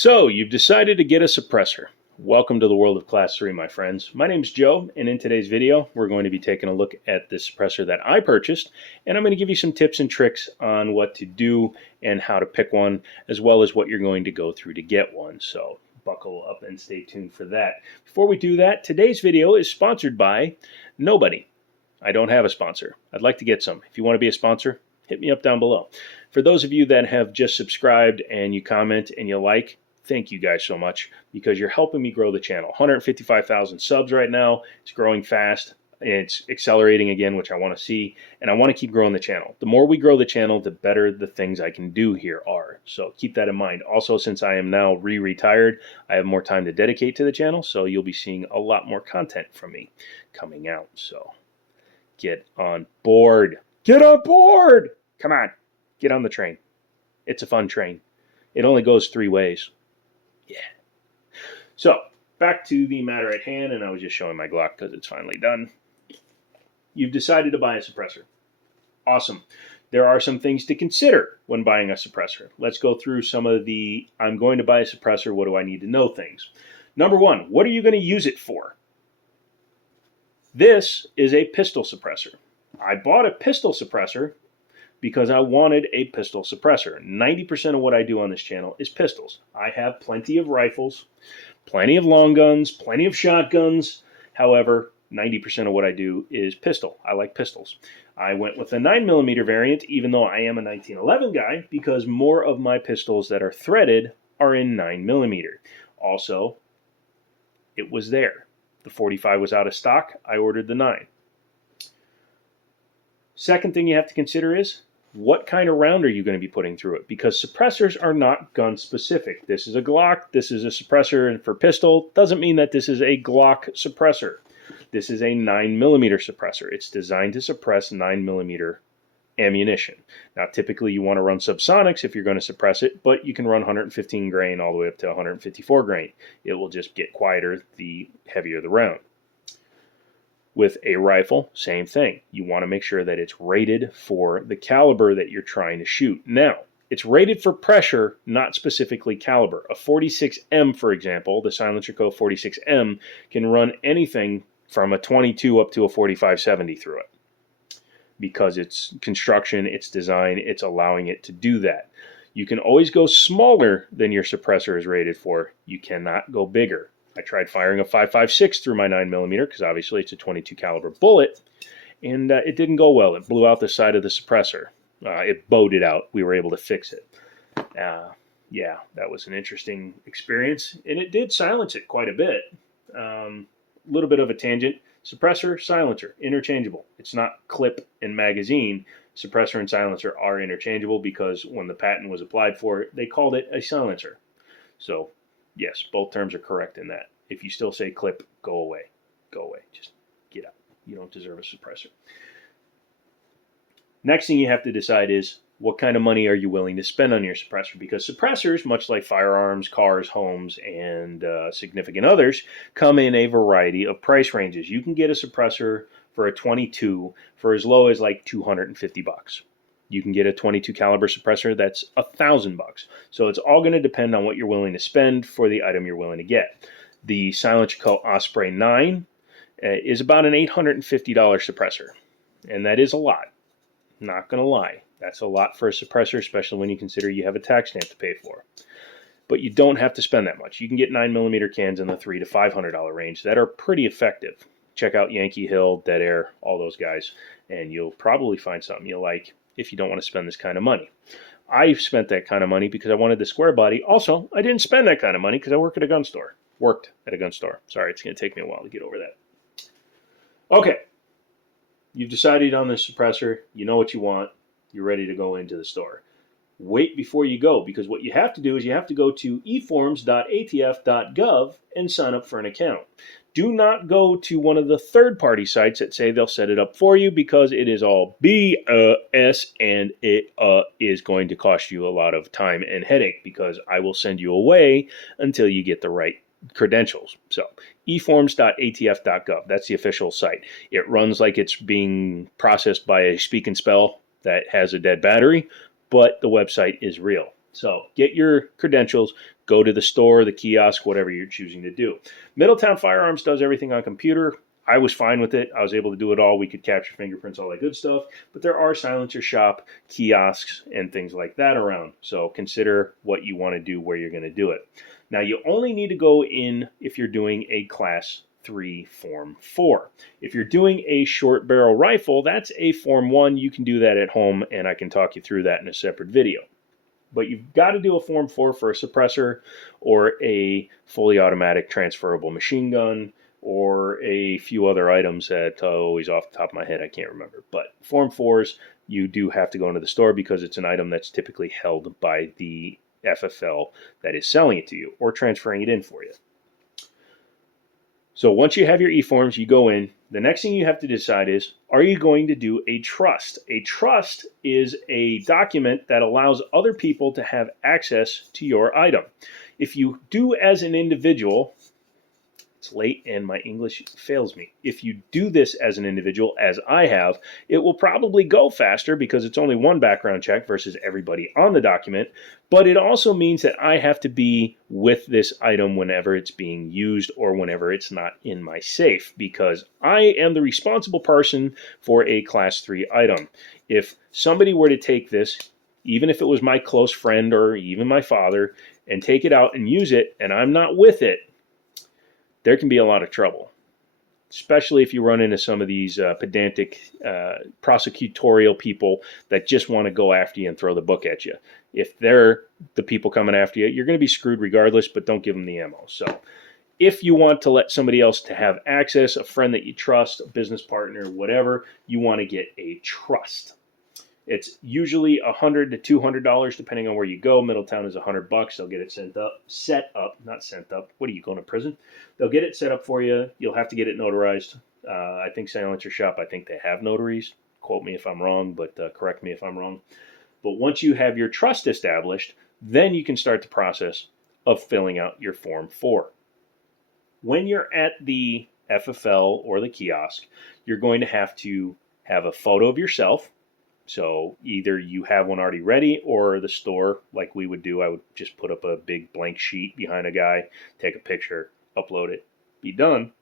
So, you've decided to get a suppressor. Welcome to the world of Class 3, my friends. My name's Joe, and in today's video, we're going to be taking a look at the suppressor that I purchased, and I'm going to give you some tips and tricks on what to do and how to pick one, as well as what you're going to go through to get one. So, buckle up and stay tuned for that. Before we do that, today's video is sponsored by nobody. I don't have a sponsor. I'd like to get some. If you want to be a sponsor, hit me up down below. For those of you that have just subscribed and you comment and you like, thank you guys so much because you're helping me grow the channel. 155,000 subs right now. It's growing fast. It's accelerating again, which I want to see, and I want to keep growing the channel. The more we grow the channel, the better the things I can do here are. So keep that in mind. Also, since I am now retired, I have more time to dedicate to the channel, so you'll be seeing a lot more content from me coming out. So get on board. Get on board! Come on, get on the train. It's a fun train. It only goes 3 ways. Yeah. So, back to the matter at hand, and I was just showing my Glock because it's finally done. You've decided to buy a suppressor. Awesome. There are some things to consider when buying a suppressor. Let's go through some of the, I'm going to buy a suppressor, what do I need to know things. Number one, what are you going to use it for? This is a pistol suppressor. I bought a pistol suppressor because I wanted a pistol suppressor. 90% of what I do on this channel is pistols. I have plenty of rifles, plenty of long guns, plenty of shotguns. However, 90% of what I do is pistol. I like pistols. I went with a 9mm variant, even though I am a 1911 guy, because more of my pistols that are threaded are in 9mm. Also, it was there. The 45 was out of stock. I ordered the 9. Second thing you have to consider is, what kind of round are you going to be putting through it? Because suppressors are not gun specific. This is a Glock, this is a suppressor for pistol. Doesn't mean that this is a Glock suppressor. This is a 9mm suppressor. It's designed to suppress 9mm ammunition. Now, typically you want to run subsonics if you're going to suppress it, but you can run 115 grain all the way up to 154 grain. It will just get quieter the heavier the round. With a rifle, same thing. You want to make sure that it's rated for the caliber that you're trying to shoot. Now, it's rated for pressure, not specifically caliber. A 46M, for example, the Silencer Co. 46M, can run anything from a 22 up to a 4570 through it. Because it's construction, it's design, it's allowing it to do that. You can always go smaller than your suppressor is rated for. You cannot go bigger. I tried firing a 5.56 through my 9mm because obviously it's a 22 caliber bullet, and it didn't go well. It blew out the side of the suppressor. It bowed it out. We were able to fix it. Yeah, that was an interesting experience, and it did silence it quite a bit. Little bit of a tangent. Suppressor, silencer, interchangeable. It's not clip and magazine. Suppressor and silencer are interchangeable because when the patent was applied for it, they called it a silencer. So, yes, both terms are correct in that. If you still say clip, go away. Go away. Just get out. You don't deserve a suppressor. Next thing you have to decide is, what kind of money are you willing to spend on your suppressor? Because suppressors, much like firearms, cars, homes, and significant others, come in a variety of price ranges. You can get a suppressor for a 22 for as low as like $250. You can get a 22 caliber suppressor that's $1,000. So it's all going to depend on what you're willing to spend for the item you're willing to get. The Silencer Co. Osprey 9 is about an $850 suppressor, and that is a lot. Not going to lie. That's a lot for a suppressor, especially when you consider you have a tax stamp to pay for. But you don't have to spend that much. You can get 9mm cans in the $300 to $500 range that are pretty effective. Check out Yankee Hill, Dead Air, all those guys, and you'll probably find something you like if you don't want to spend this kind of money. I spent that kind of money because I wanted the square body. Also, I didn't spend that kind of money because I worked at a gun store. Sorry, it's going to take me a while to get over that. Okay. You've decided on the suppressor. You know what you want. You're ready to go into the store. Wait before you go, because what you have to do is you have to go to eforms.atf.gov and sign up for an account. Do not go to one of the third-party sites that say they'll set it up for you, because it is all BS, and it is going to cost you a lot of time and headache, because I will send you away until you get the right credentials. So eforms.atf.gov, that's the official site. It runs like it's being processed by a speak and spell that has a dead battery, but the website is real. So get your credentials, go to the store, the kiosk, whatever you're choosing to do. Middletown Firearms does everything on computer. I was fine with it. I was able to do it all. We could capture fingerprints, all that good stuff. But there are silencer shop kiosks and things like that around. So consider what you want to do, where you're going to do it. Now, you only need to go in if you're doing a Class 3 Form 4. If you're doing a short barrel rifle, that's a Form 1. You can do that at home, and I can talk you through that in a separate video. But you've got to do a Form 4 for a suppressor or a fully automatic transferable machine gun or a few other items that always off the top of my head I can't remember. But Form 4s, you do have to go into the store because it's an item that's typically held by the FFL that is selling it to you or transferring it in for you. So once you have your e-forms, you go in. The next thing you have to decide is, are you going to do a trust? A trust is a document that allows other people to have access to your item. If you do as an individual, it's late and my English fails me. If you do this as an individual, as I have, it will probably go faster because it's only one background check versus everybody on the document. But it also means that I have to be with this item whenever it's being used or whenever it's not in my safe, because I am the responsible person for a Class 3 item. If somebody were to take this, even if it was my close friend or even my father, and take it out and use it, and I'm not with it, there can be a lot of trouble, especially if you run into some of these pedantic prosecutorial people that just want to go after you and throw the book at you. If they're the people coming after you, you're going to be screwed regardless, but don't give them the ammo. So if you want to let somebody else to have access, a friend that you trust, a business partner, whatever, you want to get a trust. It's usually $100 to $200 depending on where you go. Middletown is $100. They'll get it set up, not sent up. What are you, going to prison? They'll get it set up for you. You'll have to get it notarized. I think Silencer Shop, I think they have notaries. Quote me if I'm wrong, but correct me if I'm wrong. But once you have your trust established, then you can start the process of filling out your Form 4. When you're at the FFL or the kiosk, you're going to have a photo of yourself. So either you have one already ready, or the store, like we would do, I would just put up a big blank sheet behind a guy, take a picture, upload it, be done.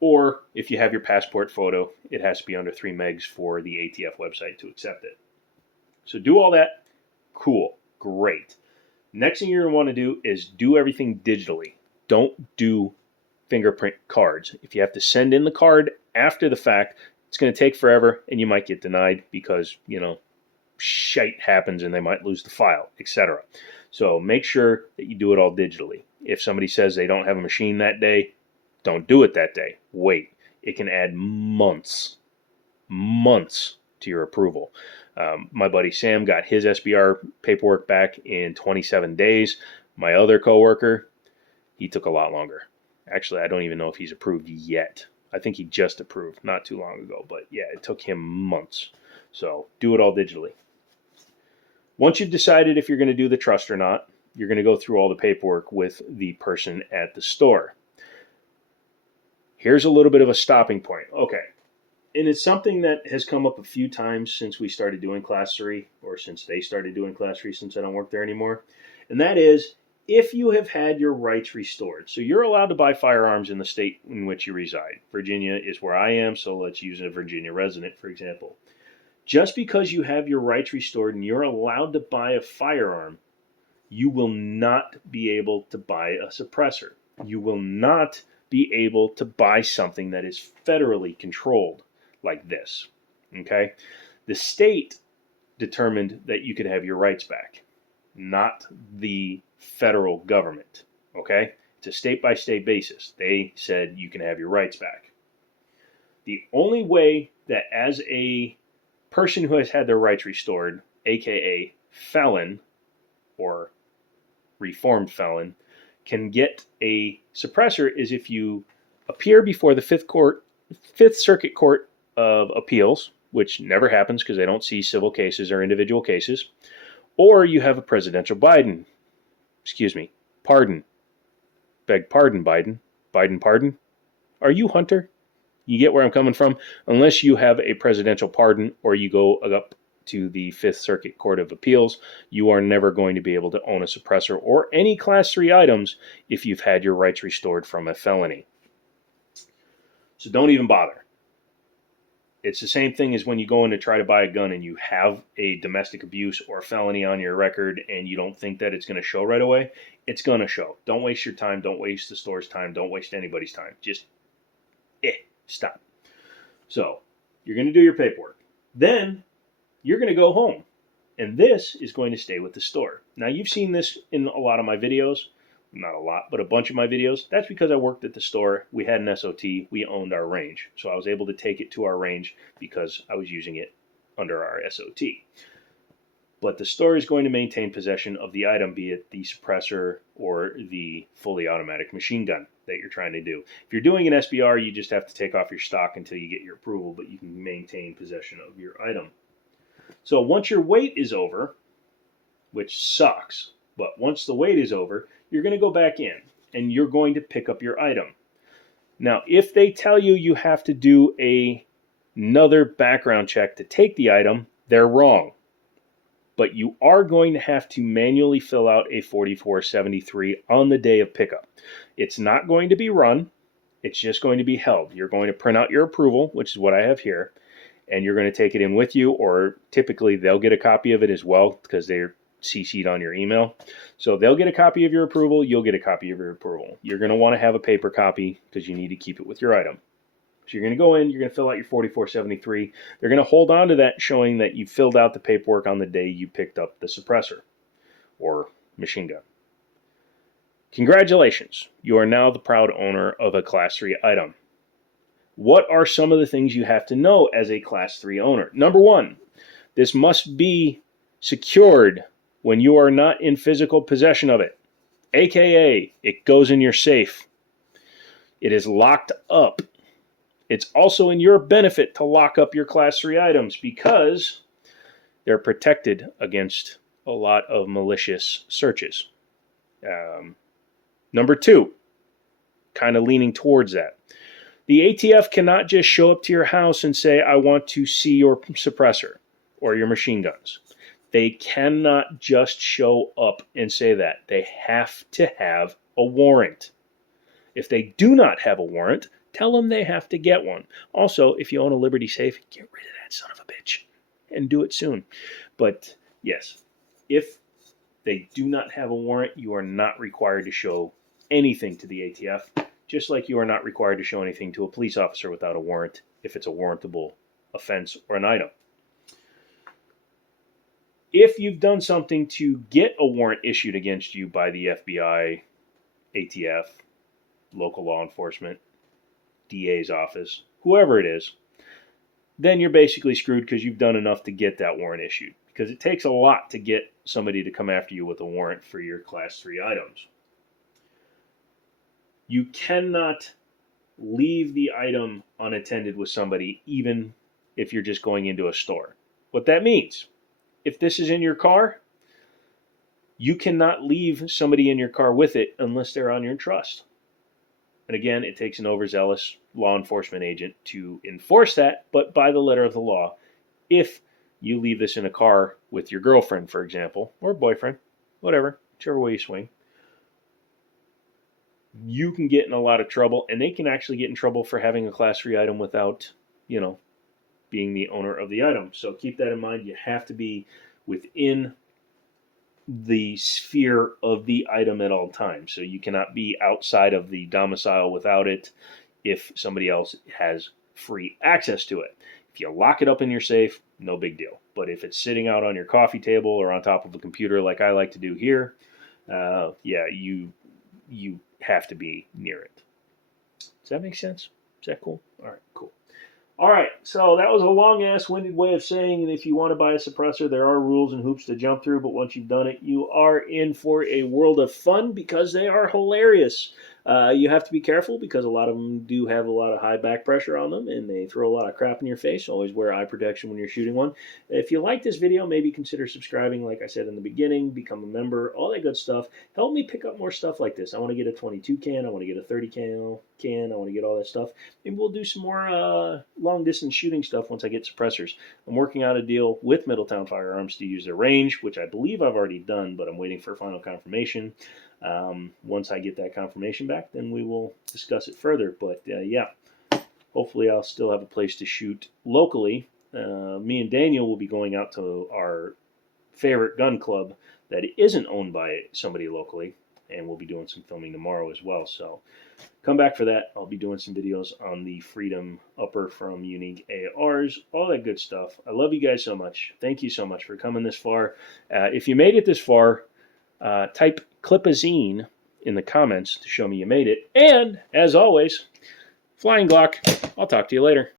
Or if you have your passport photo, it has to be under 3 megs for the ATF website to accept it. So do all that. Cool. Great. Next thing you're going to want to do is do everything digitally. Don't do fingerprint cards. If you have to send in the card after the fact, it's going to take forever, and you might get denied because, shite happens and they might lose the file, etc. So make sure that you do it all digitally. If somebody says they don't have a machine that day, don't do it that day. Wait. It can add months to your approval. My buddy Sam got his SBR paperwork back in 27 days. My other coworker, he took a lot longer. Actually, I don't even know if he's approved yet. I think he just approved not too long ago, but yeah, it took him months. So do it all digitally. Once you've decided if you're going to do the trust or not, you're going to go through all the paperwork with the person at the store. Here's a little bit of a stopping point. Okay. And it's something that has come up a few times since we started doing Class 3, or since they started doing Class 3, since I don't work there anymore. And that is, if you have had your rights restored. So you're allowed to buy firearms in the state in which you reside. Virginia is where I am, so let's use a Virginia resident, for example. Just because you have your rights restored and you're allowed to buy a firearm, you will not be able to buy a suppressor. You will not be able to buy something that is federally controlled like this. Okay? The state determined that you could have your rights back, not the federal government. Okay? It's a state-by-state basis. They said you can have your rights back. The only way that as a person who has had their rights restored, aka felon or reformed felon, can get a suppressor is if you appear before the Fifth Circuit Court of Appeals, which never happens because they don't see civil cases or individual cases, or you have a presidential pardon. Beg pardon, Biden. Biden pardon? Are you Hunter? You get where I'm coming from? Unless you have a presidential pardon or you go up to the Fifth Circuit Court of Appeals. You are never going to be able to own a suppressor or any Class 3 items if you've had your rights restored from a felony. So don't even bother. It's the same thing as when you go in to try to buy a gun and you have a domestic abuse or felony on your record and you don't think that it's going to show right away. It's going to show. Don't waste your time. Don't waste the store's time. Don't waste anybody's time. Just stop. So you're going to do your paperwork. Then you're going to go home. And this is going to stay with the store. Now, you've seen this in a lot of my videos. Not a lot, but a bunch of my videos. That's because I worked at the store. We had an SOT. We owned our range. So I was able to take it to our range because I was using it under our SOT. But the store is going to maintain possession of the item, be it the suppressor or the fully automatic machine gun that you're trying to do. If you're doing an SBR, you just have to take off your stock until you get your approval, but you can maintain possession of your item. So once your wait is over, which sucks, but once the wait is over, you're going to go back in and you're going to pick up your item. Now, if they tell you you have to do another background check to take the item, they're wrong. But you are going to have to manually fill out a 4473 on the day of pickup. It's not going to be run. It's just going to be held. You're going to print out your approval, which is what I have here, and you're going to take it in with you, or typically they'll get a copy of it as well because they're CC'd on your email. So they'll get a copy of your approval. You'll get a copy of your approval. You're going to want to have a paper copy because you need to keep it with your item. So you're going to go in, you're going to fill out your 4473. They're going to hold on to that showing that you filled out the paperwork on the day you picked up the suppressor or machine gun. Congratulations. You are now the proud owner of a Class 3 item. What are some of the things you have to know as a Class 3 owner? Number one, this must be secured when you are not in physical possession of it, aka it goes in your safe. It is locked up. It's also in your benefit to lock up your Class 3 items because they're protected against a lot of malicious searches. Number two, kind of leaning towards that. The ATF cannot just show up to your house and say, I want to see your suppressor or your machine guns. They cannot just show up and say that. They have to have a warrant. If they do not have a warrant, tell them they have to get one. Also, if you own a Liberty safe, get rid of that son of a bitch and do it soon. But yes, if they do not have a warrant, you are not required to show anything to the ATF, just like you are not required to show anything to a police officer without a warrant if it's a warrantable offense or an item. If you've done something to get a warrant issued against you by the FBI, ATF, local law enforcement, DA's office, whoever it is, then you're basically screwed because you've done enough to get that warrant issued. Because it takes a lot to get somebody to come after you with a warrant for your Class 3 items. You cannot leave the item unattended with somebody, even if you're just going into a store. What that means, if this is in your car, you cannot leave somebody in your car with it unless they're on your trust. And again, it takes an overzealous law enforcement agent to enforce that, but by the letter of the law, if you leave this in a car with your girlfriend, for example, or boyfriend, whatever, whichever way you swing, you can get in a lot of trouble, and they can actually get in trouble for having a Class 3 item without, being the owner of the item. So keep that in mind. You have to be within the sphere of the item at all times. So you cannot be outside of the domicile without it if somebody else has free access to it. If you lock it up in your safe, no big deal. But if it's sitting out on your coffee table or on top of a computer like I like to do here, you have to be near it. Does that make sense? Is that cool? All right, cool. All right, so that was a long-ass winded way of saying that if you want to buy a suppressor, there are rules and hoops to jump through, but once you've done it, you are in for a world of fun because they are hilarious. You have to be careful because a lot of them do have a lot of high back pressure on them, and they throw a lot of crap in your face. Always wear eye protection when you're shooting one. If you like this video, maybe consider subscribing, like I said in the beginning, become a member, all that good stuff. Help me pick up more stuff like this. I want to get a 22 can, I want to get a 30 can, I want to get all that stuff. Maybe we'll do some more long distance shooting stuff once I get suppressors. I'm working out a deal with Middletown Firearms to use their range, which I believe I've already done, but I'm waiting for final confirmation. Once I get that confirmation back, then we will discuss it further. But yeah, hopefully I'll still have a place to shoot locally. Me and Daniel will be going out to our favorite gun club that isn't owned by somebody locally, and we'll be doing some filming tomorrow as well. So come back for that. I'll be doing some videos on the Freedom Upper from Unique ARs, all that good stuff. I love you guys so much. Thank you so much for coming this far. If you made it this far, type clip-a-zine in the comments to show me you made it. And, as always, Flying Glock. I'll talk to you later.